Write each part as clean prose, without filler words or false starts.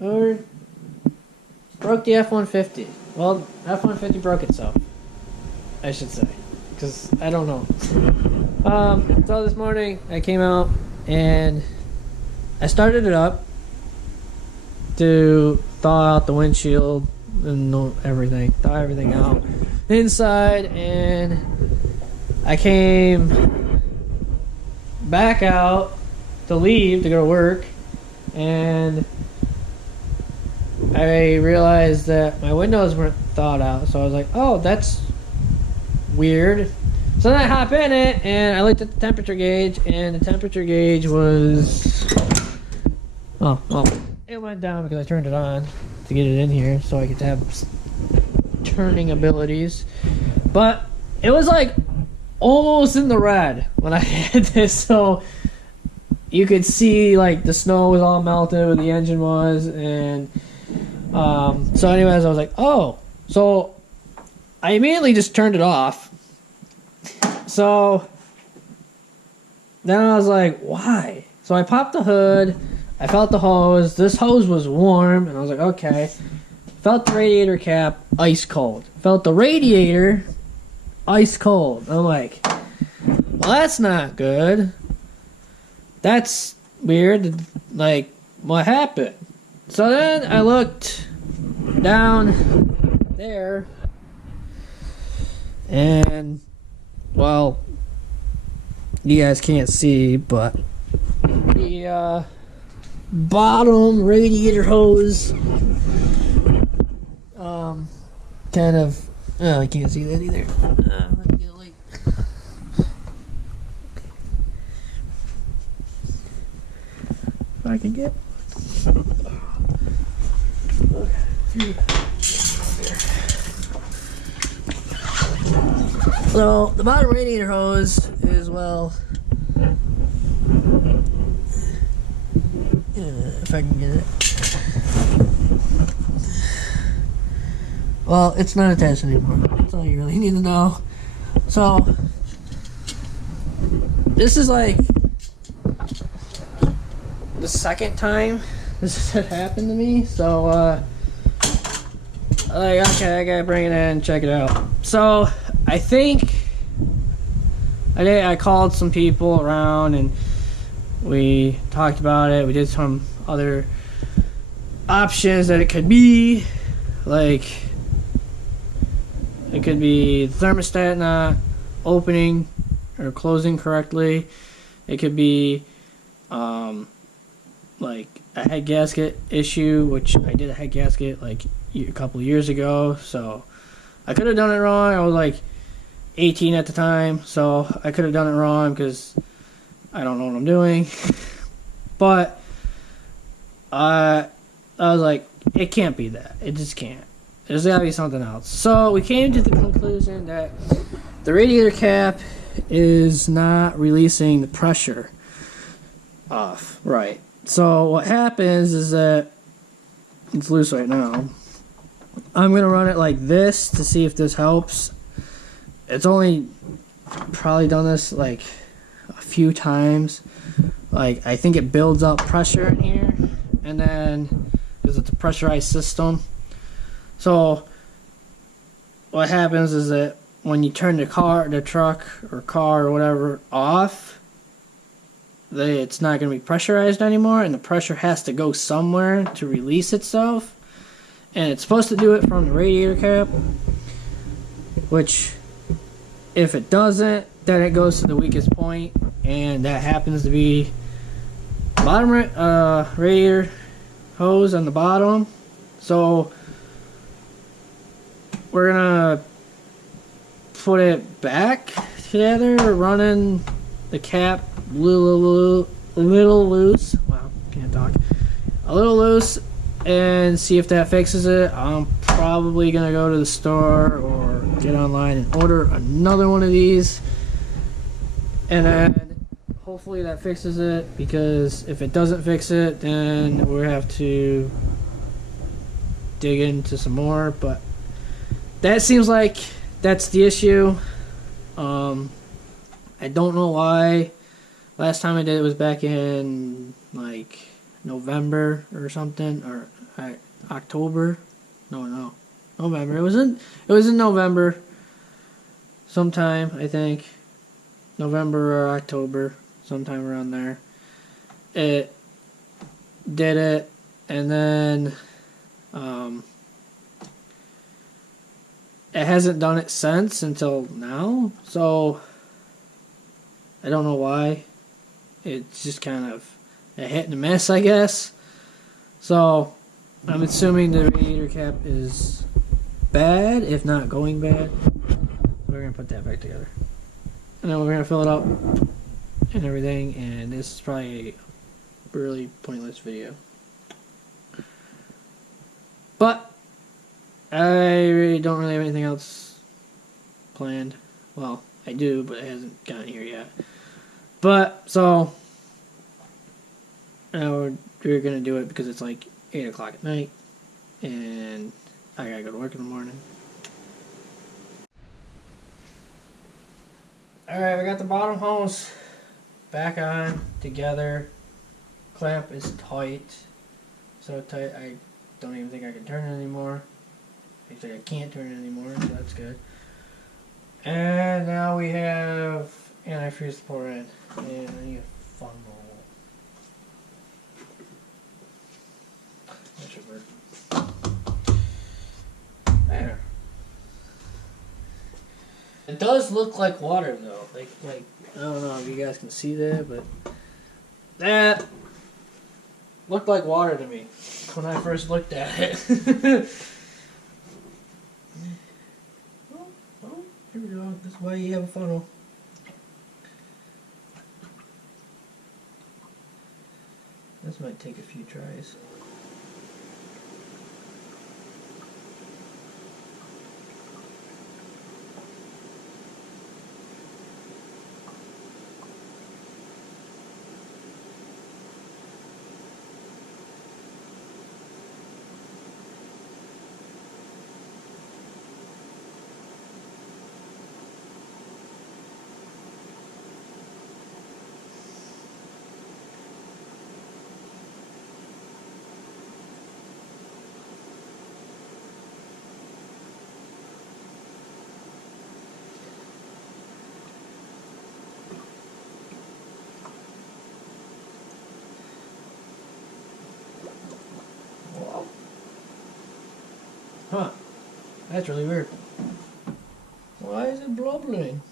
Or broke the F-150. Well, F-150 broke itself, I should say, because I don't know. So this morning I came out and I started it up to thaw out the windshield and everything, thaw everything out inside, and I came back out to leave to go to work, and I realized that my windows weren't thawed out, so I was like, oh, that's weird. So then I hop in it and I looked at the temperature gauge, and the temperature gauge was, oh well, it went down because I turned it on to get it in here so I could have turning abilities, but it was like almost in the red when I had this, so you could see like the snow was all melted where the engine was, and so anyways, I was like, oh, so I immediately just turned it off. So then I was like, why? So I popped the hood, I felt the hose. This hose was warm, and I was like, okay. Felt the radiator cap, ice cold. Felt the radiator, ice cold. I'm like, well, that's not good. That's weird. Like, what happened? So then I looked down there, and, well, you guys can't see, but the bottom radiator hose kind of, oh, I can't see that either. Let me get a light. If I can get, so the bottom radiator hose is, well, if I can get it. Well, it's not attached anymore. That's all you really need to know. So this is like the second time this had happened to me. So like, okay, I gotta bring it in and check it out. So I think I called some people around and we talked about it. We did some other options that it could be. Like, it could be the thermostat not opening or closing correctly. It could be like a head gasket issue, which I did a head gasket like a couple of years ago, so I could have done it wrong. I was like 18 at the time, so I could have done it wrong because I don't know what I'm doing. But I was like, it can't be that. It just can't. There's gotta be something else. So we came to the conclusion that the radiator cap is not releasing the pressure off right. So what happens is that it's loose right now. I'm gonna run it like this to see if this helps. It's only probably done this like a few times. Like, I think it builds up pressure in here, and then because it's a pressurized system. So what happens is that when you turn the truck or car or whatever off, it's not going to be pressurized anymore, and the pressure has to go somewhere to release itself. And it's supposed to do it from the radiator cap, which if it doesn't, then it goes to the weakest point, and that happens to be bottom radiator hose on the bottom. So we're gonna put it back together, running the cap a little loose. Wow, can't talk. A little loose, and see if that fixes it. I'm probably gonna go to the store or get online and order another one of these, and then hopefully that fixes it, because if it doesn't fix it, then we'll have to dig into some more. But that seems like that's the issue. I don't know why. Last time I did it was back in like November or something, or October. No, November. It was in November. Sometime, I think. November or October, sometime around there. It did it, and then it hasn't done it since until now. So I don't know why. It's just kind of a hit and a miss, I guess. So I'm assuming the radiator cap is bad, if not going bad. We're going to put that back together. And then we're going to fill it up and everything. And this is probably a really pointless video. But I really don't have anything else planned. Well, I do, but it hasn't gotten here yet. But, so, we're going to do it because it's like 8 o'clock at night. And I got to go to work in the morning. Alright, we got the bottom hose back on, together. Clamp is tight. So tight, I don't even think I can turn it anymore. Actually, I can't turn it anymore, so that's good. And now we have antifreeze to pour in. And I need a funnel. That should work. There. It does look like water though. Like I don't know if you guys can see that, but that looked like water to me when I first looked at it. Oh, here we go. This is why you have a funnel. This might take a few tries. Huh. That's really weird. Why is it bubbling?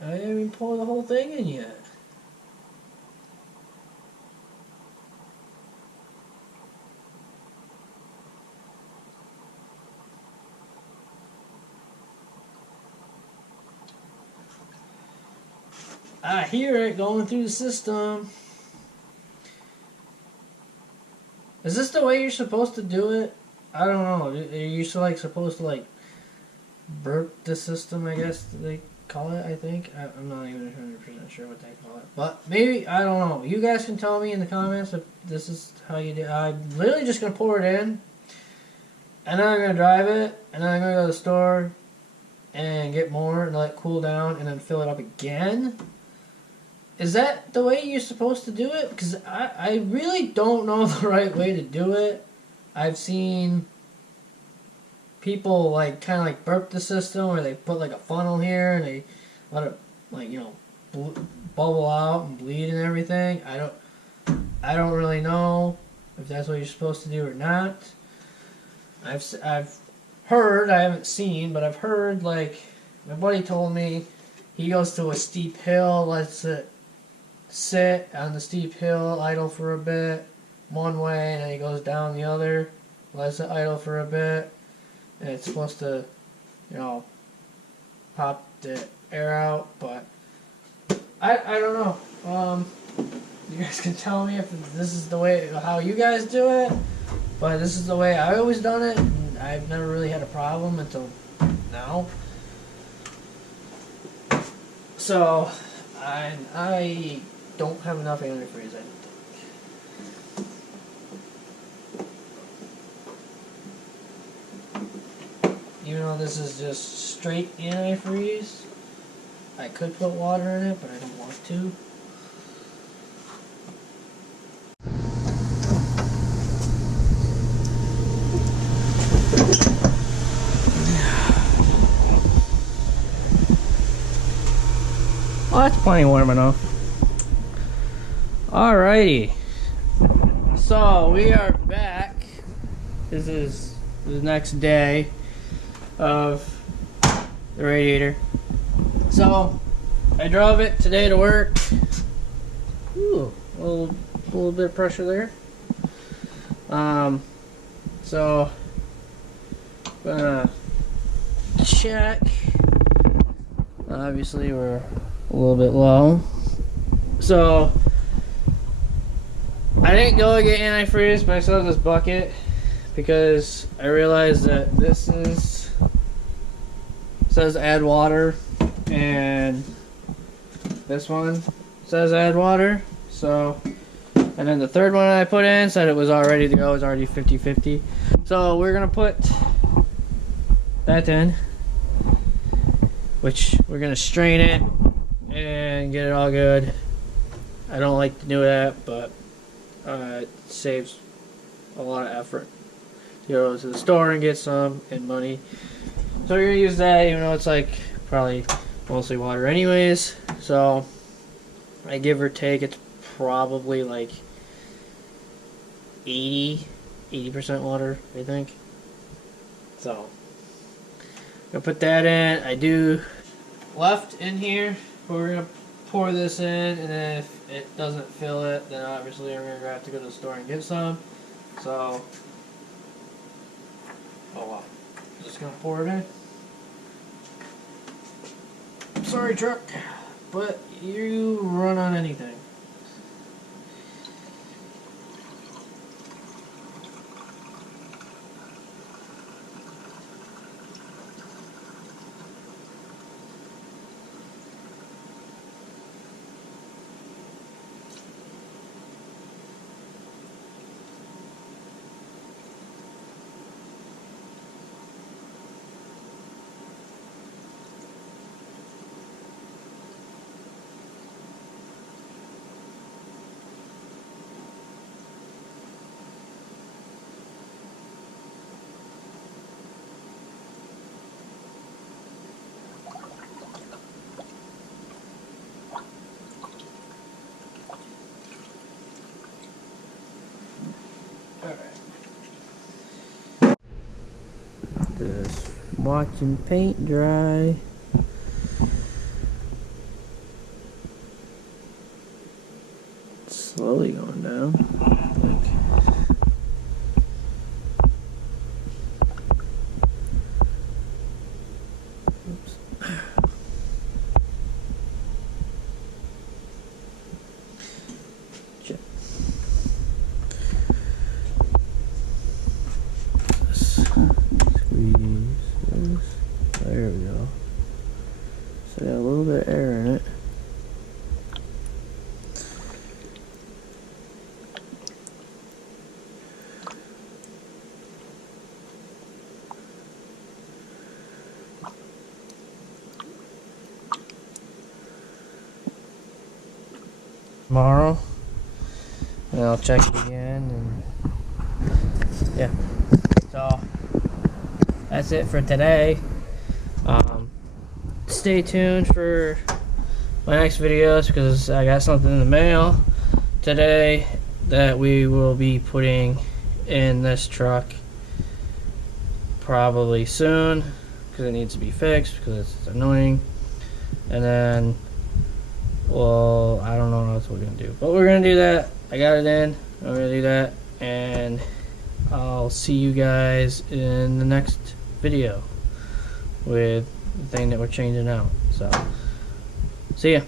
I haven't even pulled the whole thing in yet. I hear it going through the system. Is this the way you're supposed to do it? I don't know. Are you supposed to burp the system, I guess they call it, I think. I'm not even 100% sure what they call it. But maybe, I don't know. You guys can tell me in the comments if this is how you do it. I'm literally just going to pour it in. And then I'm going to drive it. And then I'm going to go to the store and get more and let it cool down and then fill it up again. Is that the way you're supposed to do it? Because I really don't know the right way to do it. I've seen people kind of burp the system, where they put a funnel here and they let it bubble out and bleed and everything. I don't really know if that's what you're supposed to do or not. I've heard, I haven't seen, but I've heard my buddy told me he goes to a steep hill, lets it sit on the steep hill, idle for a bit one way, and then he goes down the other, lets it idle for a bit, and it's supposed to, pop the air out, but I don't know. You guys can tell me if this is the way, how you guys do it, but this is the way I always done it, and I've never really had a problem until now. So, I don't have enough antifreeze, I don't think. Even though this is just straight antifreeze, I could put water in it, but I don't want to. That's plenty warm enough. Alrighty. So we are back. This is the next day of the radiator. So I drove it today to work. Ooh, a little bit of pressure there. So gonna check. Obviously we're a little bit low. So I didn't go get antifreeze, but I still have this bucket because I realized that this says add water and this one says add water. So, and then the third one I put in said it was all ready to go. It was already 50-50. So we're gonna put that in, which we're gonna strain it and get it all good. I don't like to do that, but it saves a lot of effort to go to the store and get some and money. So we're gonna use that, even though it's like probably mostly water anyways. So I give or take, it's probably like 80% water, I think. So I'm gonna put that in. I do left in here, but we're gonna pour this in, and then if it doesn't fill it, then obviously we're gonna have to go to the store and get some. So, oh wow, just gonna pour it in. Sorry, truck, but you run on anything. Just watching paint dry. It's slowly going down. Oops. Shit. There we go. So got a little bit of air in it. Tomorrow, and I'll check it again, and yeah. So that's it for today. Stay tuned for my next videos because I got something in the mail today that we will be putting in this truck probably soon because it needs to be fixed because it's annoying. And then, well, I don't know what else we're gonna do, but we're gonna do that. I got it in. I'm gonna do that, and I'll see you guys in the next video with the thing that we're changing out. So, see ya.